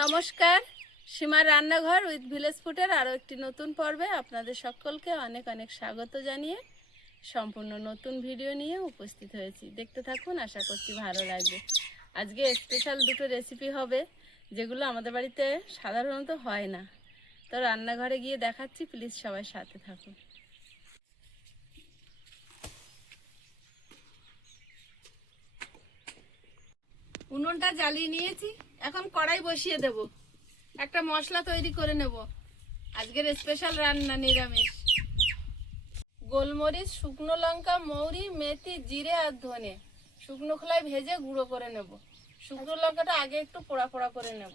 নমস্কার, সীমার রান্নাঘর উইথ ভিলেজ ফুডের আরও একটি নতুন পর্বে আপনাদের সকলকে অনেক অনেক স্বাগত জানিয়ে সম্পূর্ণ নতুন ভিডিও নিয়ে উপস্থিত হয়েছি। দেখতে থাকুন, আশা করছি ভালো লাগবে। আজকে স্পেশাল দুটো রেসিপি হবে যেগুলো আমাদের বাড়িতে সাধারণত হয় না। তো রান্নাঘরে গিয়ে দেখাচ্ছি, প্লিজ সবাই সাথে থাকুন। উনুনটা জ্বালিয়ে নিয়েছি, এখন কড়াই বসিয়ে দেব। একটা মশলা তৈরি করে নেব। আজকের স্পেশাল রান্না নিরামিষ। গোলমরিচ, শুকনো লঙ্কা, মৌরি, মেথি, জিরে আর ধনে শুকনো খোলায় ভেজে গুঁড়ো করে নেব। শুকনো লঙ্কাটা আগে একটু পোড়া পোড়া করে নেব।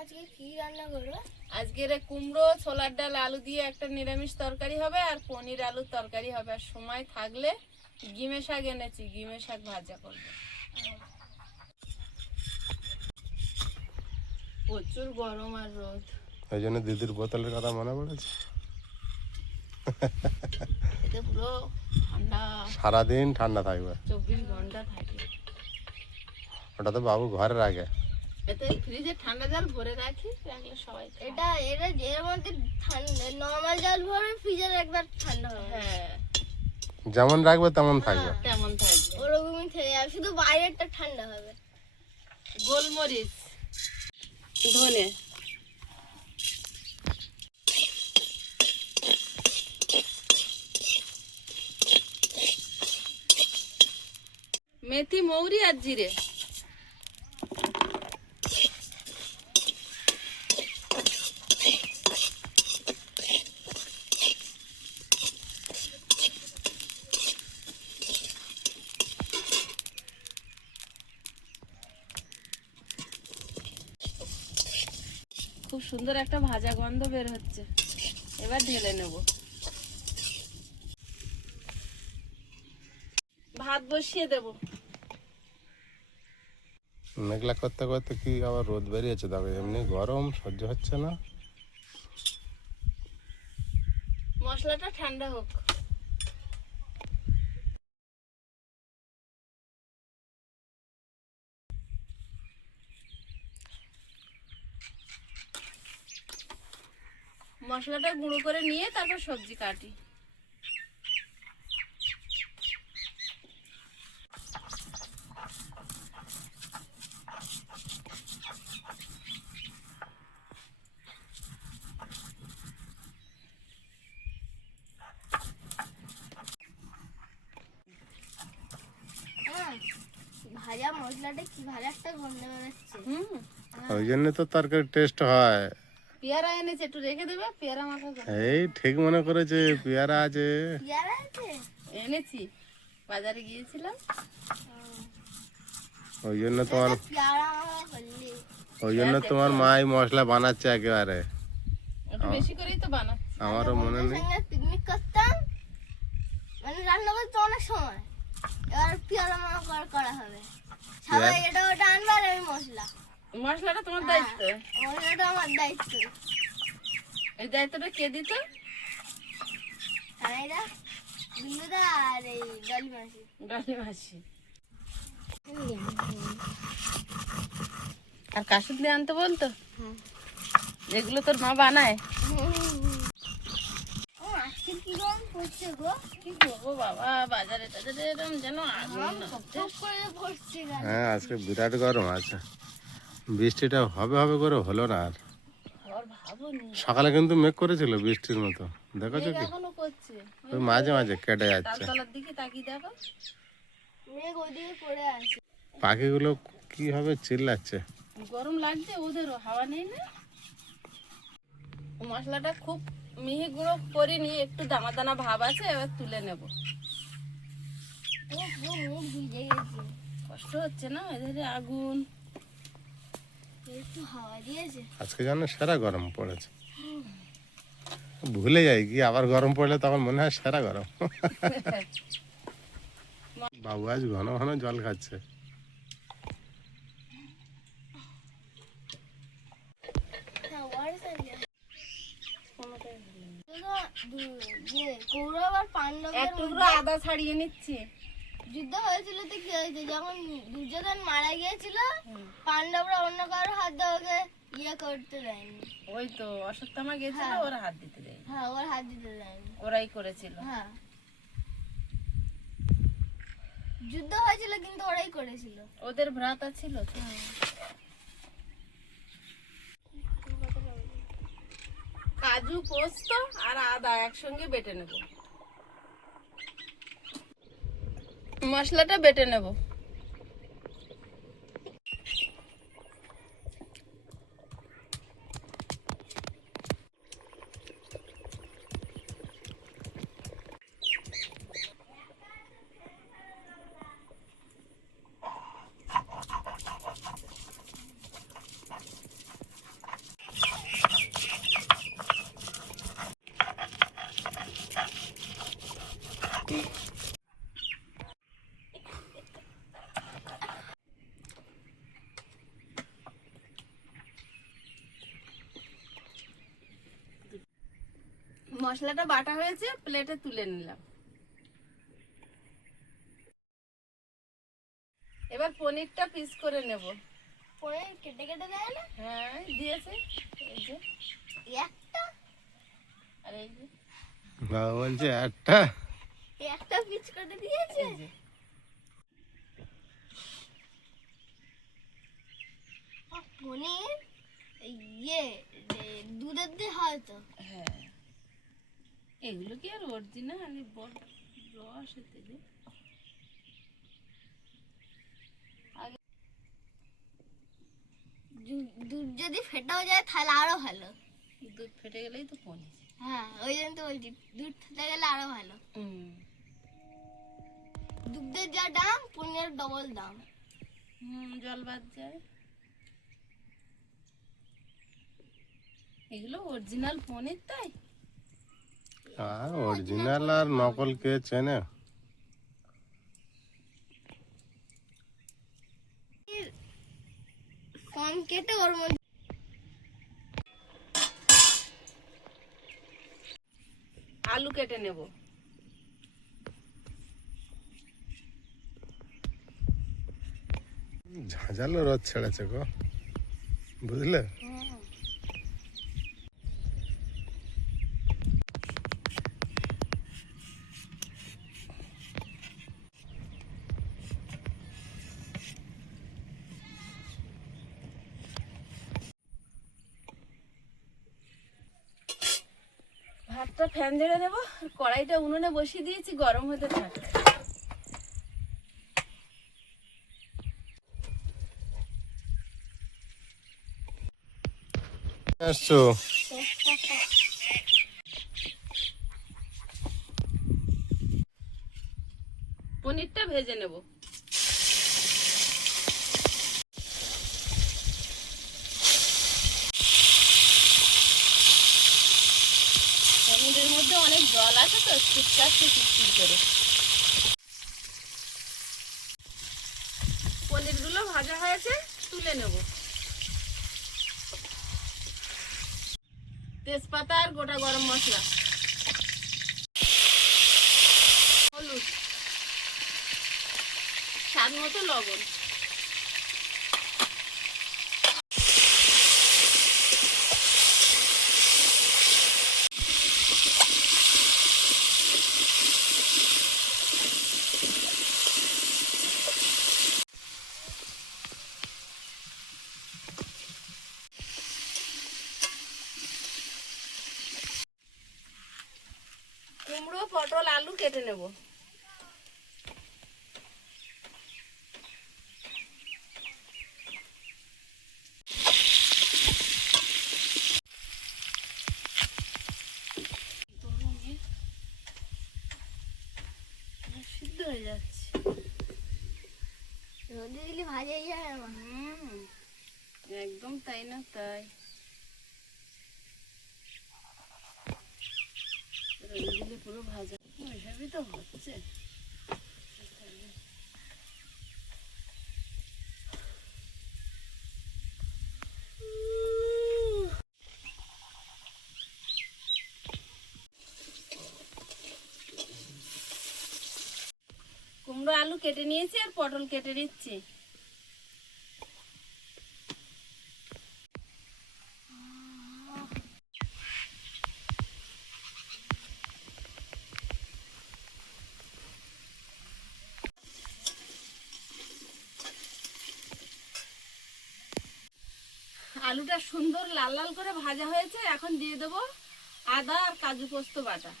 আজকে কি রান্না করবো? আজকের কুমড়ো, ছোলার ডাল, আলু দিয়ে একটা নিরামিষ তরকারি হবে, আর পনির আলুর তরকারি হবে। আর সময় থাকলে গিমে শাক এনেছি, গিমে শাক ভাজা করবো। প্রচুর গরম আর রোদ, ওই জন্য দিদির বোতলের কথা মনে পড়েছে। এতে পুরো ঠান্ডা, সারাদিন ঠান্ডা থাকবে, 24 ঘন্টা থাকে। ওটা তো বাবু ঘরে রাখে। এতে ফ্রিজে ঠান্ডা জল ভরে রাখি, রাখলে সবাই খায়। এটা এর মধ্যে ঠান্ডা নরমাল জল ভরে ফ্রিজে একবার ঠান্ডা হবে। হ্যাঁ, যেমন রাখবে তেমন থাকবে। তেমন থাকবে। ওরকমই থেকে যাবে, শুধু বাইরেরটা ঠান্ডা হবে। গোলমরিচ, ধনে, মেথি, মৌরি আর জিরে। খুব সুন্দর একটা ভাজা গন্ধ বের হচ্ছে। এবার ঢেলে নেব। ভাত বসিয়ে দেব। মেঘলা করতে করতে কি আবার রোদ বেরিয়েছে, দেখো এমনি গরম সহ্য হচ্ছে না। মশলাটা ঠান্ডা হোক। মশলাটা গুঁড়ো করে নিয়ে তারপর সবজি কাটি। ভাজা মশলাটা কি ভালো একটা গন্ধ বেরোচ্ছে। ওই জন্য তো তরকারি টেস্ট হয়। পেয়ারা এনেছে, একটু রেখে দেবে। পেয়ারা মাখা করবো। এই ঠিক মনে করেছে, পেয়ারা আছে। পেয়ারা আছে? এনেছি, বাজারে গিয়েছিলাম। ওই জন্য তোমার পেয়ারা মাখা করলি? ওই জন্য তোমার মাই মশলা বানাচ্ছে একেবারে। একটু বেশি করেই তো বানাচ্ছি। আমারও মনে নেই। পিকনিক করতাম, মানে রান্না করতে অনেক সময়। এবার পেয়ারা মাখা করা হবে, সবাই এটা ওটা আনবে আর আমি মশলাটা তোমার দায়িত্ব। মশলাটা আমার দায়িত্ব। এই দায়িত্বটা কে দিত? কানাইদা, বিন্দুদা আর এই ডলি মাসি। ডলি মাসি। আর কাশুদ দিয়ে আনতে বলতো, যেগুলো তোর মা বানায়। আজকে কি গরম পড়ছে গো! কি করবো বাবা, বাজারে টাজারে এরকম যেন আগুন হচ্ছে। খুব করে পড়ছে গা। হ্যাঁ, আজকে বিরাট গরম আছে। বৃষ্টিটা হবে হবে করে হলো না আর। আর ভাবনি সকালে কিন্তু মেঘ করেছিল বৃষ্টির মতো, দেখেছো কি? এখনো করছে। ওই মাঝে মাঝে কেটে যাচ্ছে। তালতলার দিকে তাকিয়ে দেখো, মেঘ ওদিকে পড়ে আছে। পাখিগুলো কিভাবে চিল্লাচ্ছে। গরম লাগছে ওদেরও, হাওয়া নেই না। মশলাটা খুব মিহি গুঁড়ো করিনি, একটু দানা দানা ভাব আছে। এবার তুলে নেব। ও পুরো মুখ ভিজে গেছে। কষ্ট হচ্ছে না, এদের আগুন। একটু হাওয়া দিয়েছে। আজকে যেন সেরা গরম পড়েছে। ভুলে যাই কি, আবার গরম পড়লে তখন মনে হয় সেরা গরম। বাবু আজ ঘন ঘন জল খাচ্ছে। কৌরব আর পাণ্ডবদের এক টুকরো আদা ছাড়িয়ে নিচ্ছি। যুদ্ধ হয়েছিল তো কি হয়েছে, যখন দুর্যোধন মারা গিয়েছিল হুম। পাণ্ডবরা অন্য কারোর হাত দিয়ে ওকে ইয়ে করতে দেয়নি। ওই তো অশ্বত্থামা গেছিল, হ্যাঁ। ওরা হাত দিতে দেয়, হ্যাঁ, ওর হাত দিতে দেয়নি। ওরাই করেছিল। হ্যাঁ, যুদ্ধ হয়েছিল কিন্তু ওরাই করেছিল। ওদের ভ্রাতা ছিল তো। কাজু, পোস্ত আর আদা একসঙ্গে বেটে নেব। মশলাটা বেটে নেব। মশলাটা বাটা হয়েছে, প্লেটে তুলে নিলাম। এবার পনিরটা পিস করে নেব। পরে কেটে কেটে দেয় না? হ্যাঁ দিয়েছে, এই যে একটা আর এই যে বাবা বলছে একটা। একটা পিচ করে দিয়েছে। এই যে। পনির ইয়ে দুধের দিয়ে হয় তো। হ্যাঁ, এগুলো কি আর অরিজিনাল? বড় রস এতে যে। দুধ যদি ফেটাও যায় তাহলে আরো ভালো। দুধ ফেটে গেলেই তো পনির। হ্যাঁ, ওই জন্য তো বলছি দুধ ফেটে গেলে আরো ভালো। দুধের যা দাম পনিরের ডবল দাম। জল বাদ যায়। এগুলো অরিজিনাল পনির তাই। আর অরিজিনাল আর নকল কে চেনে? কম কেটে ওর মধ্যে আলু কেটে নেব। ঝাঁঝালো রোদ ছেড়েছে গো, বুঝলে? ভাতটা ফ্যান ঝেড়ে দেবো, আর কড়াইটা উনুনে বসিয়ে দিয়েছি, গরম হতে থাকে। আসছো? পনিরটা ভেজে নেব। পনিরের মধ্যে অনেক জল আছে তো, শুকাচ্ছে চিটচিট করে। পনিরগুলো ভাজা হয়েছে, তুলে নেব। তেজপাতা আর গোটা গরম মশলা, হলুদ, স্বাদ মতো লবণ। কুমড়ো, পটল, আলু কেটে নেব। সিদ্ধ হয়ে যাচ্ছে। রোদে দিলে ভাজাই যায় না। একদম তাই না তাই। রোদে দিলে পুরো ভাজা ওইভাবেই তো হচ্ছে। কুমড়ো আলু কেটে নিয়েছি আর পটল কেটে নিচ্ছি। আলুটা সুন্দর লাল লাল করে ভাজা হয়েছে, এখন দিয়ে দেবো আদা আর কাজু পোস্ত বাটা।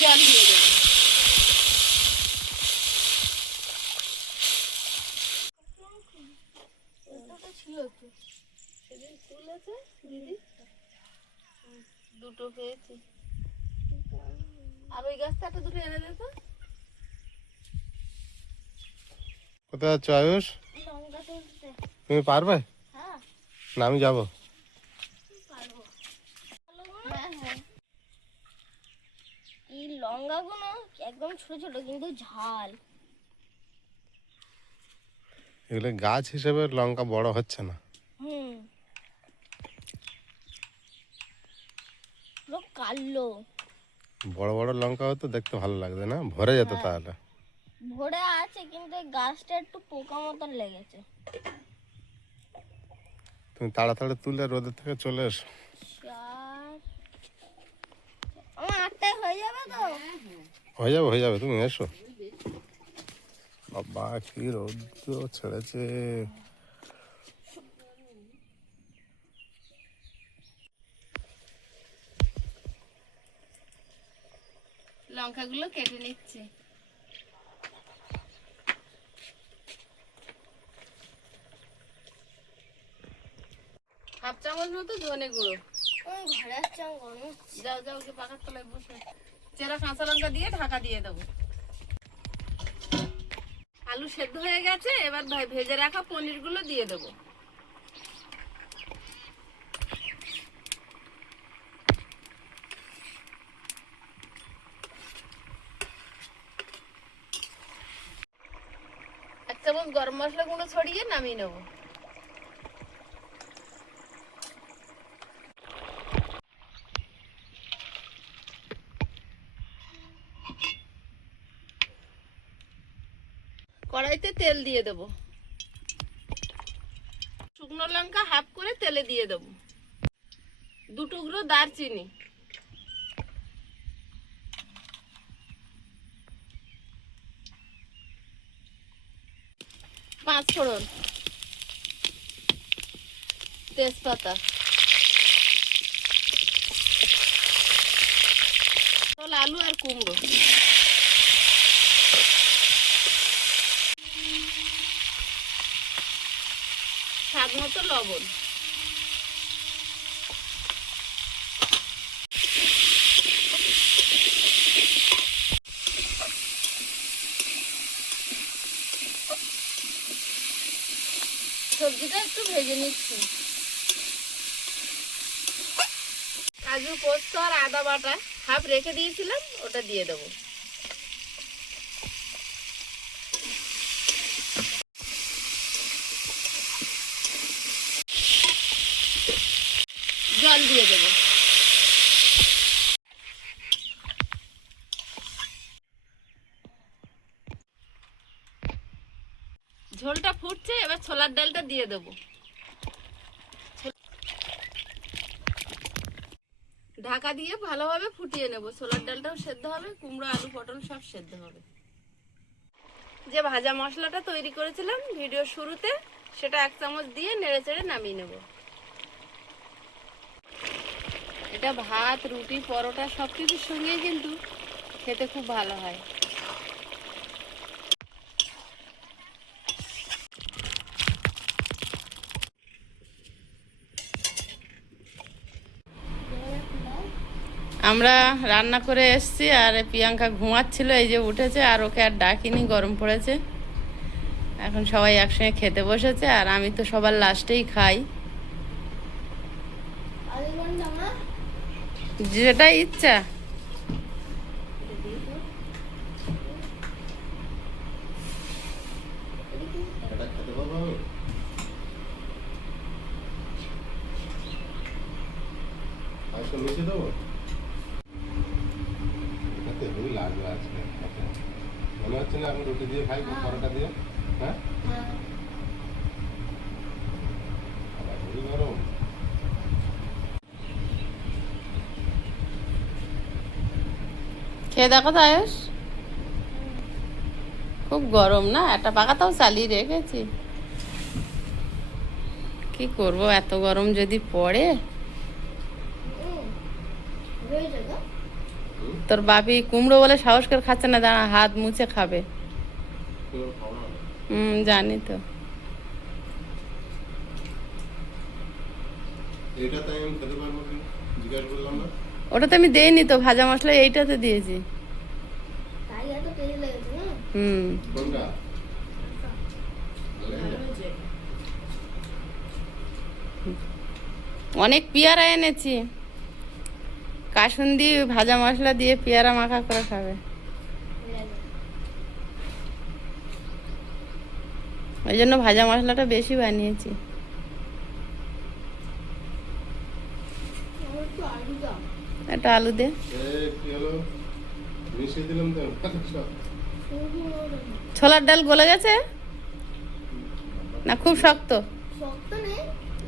জল দিয়ে দেবো। ছিল তো সেদিন তুলেছে দিদি, দুটো পেয়েছি। আর ওই গাছটা একটা দুটো এনে দে তো। কোথায় যাচ্ছ আয়ুষ? লঙ্কা তুলতে। তুমি পারবে? হ্যাঁ না আমি যাবো। পারবো। হ্যাঁ হ্যাঁ। এই লঙ্কাগুলো একদম ছোট ছোট কিন্তু ঝাল। এগুলো গাছ হিসেবে লঙ্কা বড় হচ্ছে না। হুম পুরো কালো। বড় বড় লঙ্কা হতো দেখতে ভালো লাগবে না, ভরে যেত তাহলে। ভরে আছে কিন্তু এই গাছটা একটু পোকা মতন লেগেছে। তুমি তাড়াতাড়ি তুলে রোদের থেকে চলে এসো। আমার 8টায় হয়ে যাবে তো? হয়ে যাবে, তুমি এসো। বাবা কি রোদ ছেড়েছে। লঙ্কাগুলো কেটে নিচ্ছি। হাফ চামচ মতো ধনে গুঁড়ো। ঘরে আসছে, আমার গরম হচ্ছে। যাও যাও ওকে পাকার তলায় বসে চেরা কাঁচা লঙ্কা দিয়ে ঢাকা দিয়ে দেবো। আলু সেদ্ধ হয়ে গেছে, এবার ভেজে রাখা পনিরগুলো দিয়ে দেবো। এক চামচ গরম মশলা গুঁড়ো ছড়িয়ে নামিয়ে নেবো। কড়াইতে তেল দিয়ে দেবো। শুকনো লঙ্কা হাফ করে তেলে দিয়ে দেবো। 2 টুকরো দারচিনি, 5 ফোড়ন, তেজপাতা, আলু আর কুমড়ো, স্বাদ মতো লবণ। সবজিটা একটু ভেজে নিচ্ছি। কাজু পোস্ত আর আদা বাটা হাফ রেখে দিয়েছিলাম, ওটা দিয়ে দেবো। জল দিয়ে দেবো। ঝোলটা ফুটছে, এবার ছোলার ডালটা দিয়ে দেবো। ঢাকা দিয়ে ভালোভাবে ফুটিয়ে নেব। ছোলার ডালটাও সেদ্ধ হবে, কুমড়ো আলু পটল সব সেদ্ধ হবে। যে ভাজা মশলাটা তৈরি করেছিলাম ভিডিওর শুরুতে, সেটা 1 চামচ দিয়ে নেড়ে চেড়ে নামিয়ে নেব। এটা ভাত, রুটি, পরোটা সব কিছুর সঙ্গেই কিন্তু খেতে খুব ভালো হয়। আমরা রান্না করে এসেছি আর প্রিয়াঙ্কা ঘুমাচ্ছিল, এই যে উঠেছে, আর ওকে আর ডাকিনি, গরম পড়েছে। এখন সবাই একসঙ্গে খেতে বসেছে, আর আমি তো সবার লাস্টেই খাই, যেটা ইচ্ছা। হেভি লাগবে আজকে খেতে। মনে হচ্ছে না এখন রুটি দিয়ে খাই পরোটা দিয়ে? হ্যাঁ, হ্যাঁ আবার হেভি গরম। খেয়ে দেখো তো আয়ুষ, খুব গরম না? একটা পাখাটাও চালিয়ে রেখেছি। কি করব, এত গরম যদি পড়ে। হয়েছে গো। তোর বাপি কুমড়ো বলে সাহস করে খাচ্ছে না, দাঁড়া হাত মুছে খাবে। কেউ খাওয়া হবে? জানি তো। এটা তাই আমি খেতে পারবো কি জিজ্ঞাসা করলাম না। ওটাতে আমি দেইনি তো, ভাজা মশলা এইটাতে দিয়েছি। তাই এত টেস্ট লেগেছে না? কোনটা? অনেক পেয়ারা এনেছি, কাসুন্দি ভাজা মশলা দিয়ে পেয়ারা মাখা করে খাবে। ওই জন্য ভাজা মশলাটা বেশি বানিয়েছি। আমার একটু আলু দাও। একটা আলু দে। কি হলো? মিশিয়ে দিলাম তো সব। ছোলার ডাল গলে গেছে না? খুব শক্ত? শক্ত নেই,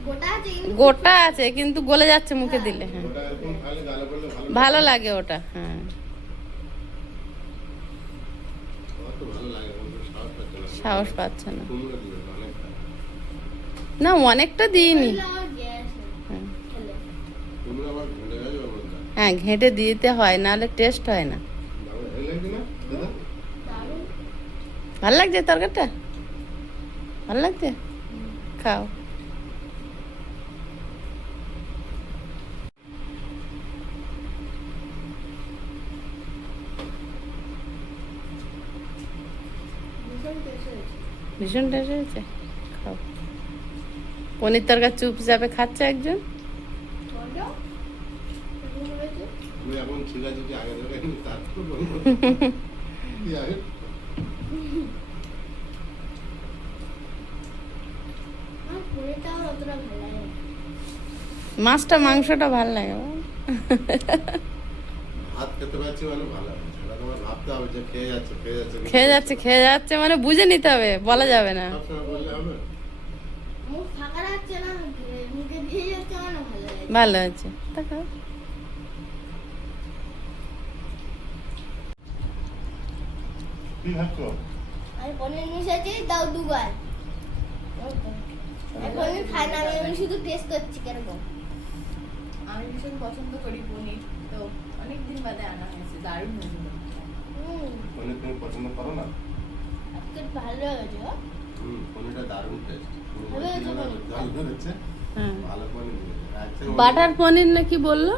গোটা আছে কিন্তু। গোটা আছে কিন্তু গলে যাচ্ছে মুখে দিলে। হ্যাঁ, ওটা এরকম খালে গালে পড়লে ভালো ভালো লাগে ওটা। হ্যাঁ, অত ভালো লাগে কিন্তু সাহস সাহস পাচ্ছে না। পাচ্ছে না। কুমড়ো দিবে অনেকটা। না, অনেকটা দিইনি। তাহলে আমার গ্যাস হ্যাঁ, খেলে। কুমড়ো আবার ঘেটে গেছে ওটা। হ্যাঁ, ঘেঁটে দিতে হয়, নাহলে টেস্ট হয় না। ভালো লাগছে না দাদা? দারুণ। ভালো লাগছে তরকারিটা? ভালো লাগছে? খাও। ভীষণ টেস্ট হয়েছে। ভীষণ টেস্ট হয়েছে, খাও। পনির তরকারি চুপচাপে খাচ্ছে একজন। বলো, কেমন হয়েছে? আমি এখন ঠিক আছে কি আগে ধরে তারপর বলবো কি আগে আমার পনিরটা আমার অতটা ভালো লাগে না। মাছটা মাংসটা ভালো লাগে বল? ভাত খেতে পারছি মানে ভালো হবে সেটা তোমার ভাবতে হবে যে খেয়ে যাচ্ছে খেয়ে যাচ্ছে মানে বুঝে নিতে হবে, বলা যাবে না। সবসময় বললে হবে? মুখ ফাঁকা রাখছে না, মুখে দিয়ে যাচ্ছে মানে ভালো লাগে। ভালো আছে তা খাও। কি ভাবছো? আমি পনির মিশাচ্ছি তাও দুবার। এখন আমি খাই না, আমি শুধু টেস্ট করছি কিরকম। আমি ভীষণ পছন্দ করি পনির, তো অনেকদিন বাদে আনা হয়েছে, দারুণ হয়েছিল। পনির তুমি পছন্দ করো না? আজকে ভালো হয়েছে গো। পনিরটা দারুণ টেস্ট। ভালো হয়েছে পনির। জল বেরোচ্ছে, হ্যাঁ, ভালো পনির দিয়েছে। বাটার পনির না কি বললো?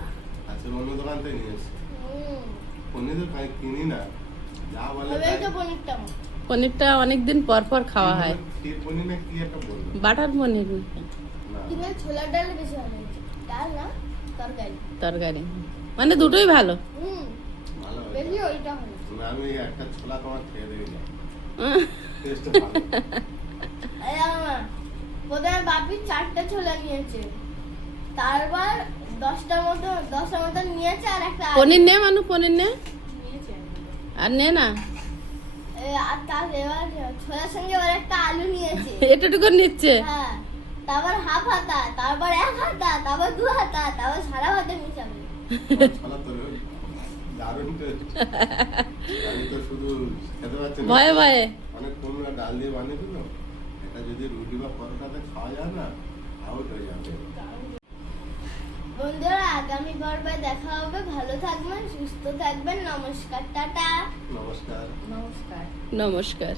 আজকে অন্য দোকান থেকে নিয়ে এসেছি। হুম, পনির তো কিনি না, যা বলে ভালোই তো পনিরটা আমার। পনিরটা অনেকদিন পর পর খাওয়া হয়। ক্ষীর পনির না কি একটা বললো। বাটার পনির নাকি? না, কিন্তু ছোলার ডাল বেশি ভালো হয়েছে। ডাল না, তরকারি। তরকারি মানে দুটোই ভালো। ভালো বেশি হয়েছে। ওইটা ভালো। আমি একটা ছোলা তোমার খেয়ে দেবে না, টেস্ট ভালো। এই আমার প্রথমে বাপি 4টা ছোলা নিয়েছে, তারপর 10টা মতো নিয়েছে, আর একটা পনির নে মানু, পনির নে নিয়েছি আমি। আর নে না। আর তার এবার ছোলার সঙ্গে এবার একটা আলু নিয়েছে। এটুকু নিচ্ছে। হ্যাঁ, তারপর হাফ হাতা, তারপর 1 হাতা, তারপর 2 হাতা, তারপর সারা ভাতে মিশাবে। ছোলা তো দারুণ টেস্ট। আমি তো শুধু খেতে পারছি না, ভয়ে ভয়ে। অনেক কুমড়া ডাল দিয়ে বানিয়েছিল। এটা যদি রুটি বা পরোটাতে খাওয়া যায় না, আউট হয়ে যাবে। বন্ধুরা, আগামী পর্বে দেখা হবে। ভালো থাকবেন, সুস্থ থাকবেন। নমস্কার, টাটা। নমস্কার। নমস্কার। নমস্কার।